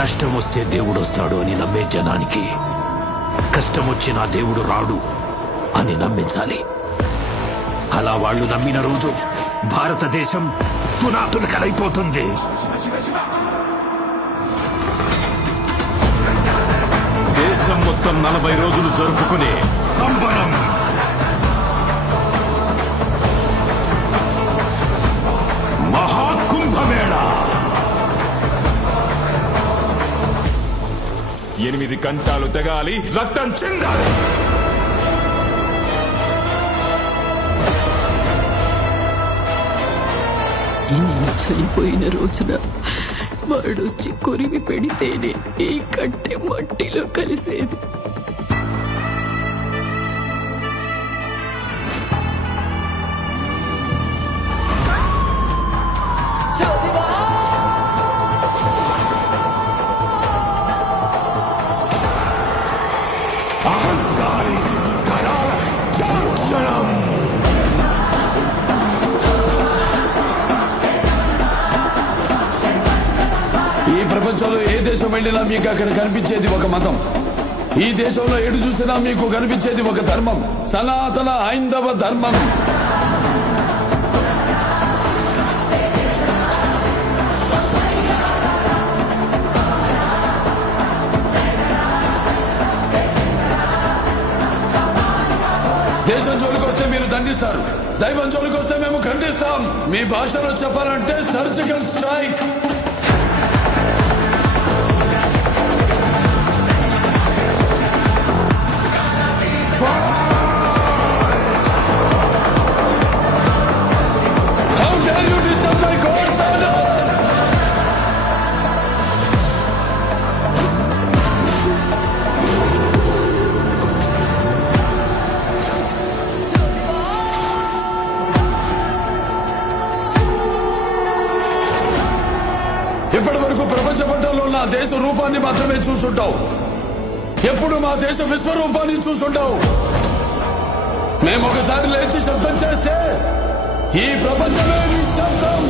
కష్టం వస్తే దేవుడు వస్తాడు అని నమ్మే జనానికి కష్టం వచ్చినా దేవుడు రాడు అని నమ్మించాలి. అలా వాళ్ళు నమ్మిన రోజు భారతదేశం తునాతునకలైపోతుంది. దేశం మొత్తం 40 రోజులు జరుపుకునే సంబరం మహాకుంభమేళా. 8 గంటలు తెగాలి, రక్తం చెందాలి. నేను చనిపోయిన రోజున వాడొచ్చి కొరివి పెడితేనే ఈ కట్టె మట్టిలో కలిసేది. అహంకారి కరాల దర్శనం. ఈ ప్రపంచంలో ఏ దేశం వెళ్ళినా మీకు అక్కడ కనిపించేది ఒక మతం. ఈ దేశంలో ఎటు చూసినా మీకు కనిపించేది ఒక ధర్మం, సనాతన హైందవ ధర్మం. దేశం జోలికి వస్తే మీరు దండిస్తారు, దైవం జోలికి వస్తే మేము ఖండిస్తాం. మీ భాషలో చెప్పాలంటే surgical strike. How dare you disturb my God's order? ఇప్పటి వరకు ప్రపంచ పట్టంలో నా దేశ రూపాన్ని మాత్రమే చూసుంటావు. ఎప్పుడు మా దేశ విశ్వరూపాన్ని చూసుంటావు. మేము ఒకసారి లేచి శబ్దం చేస్తే ఈ ప్రపంచమే నిశ్శబ్దం.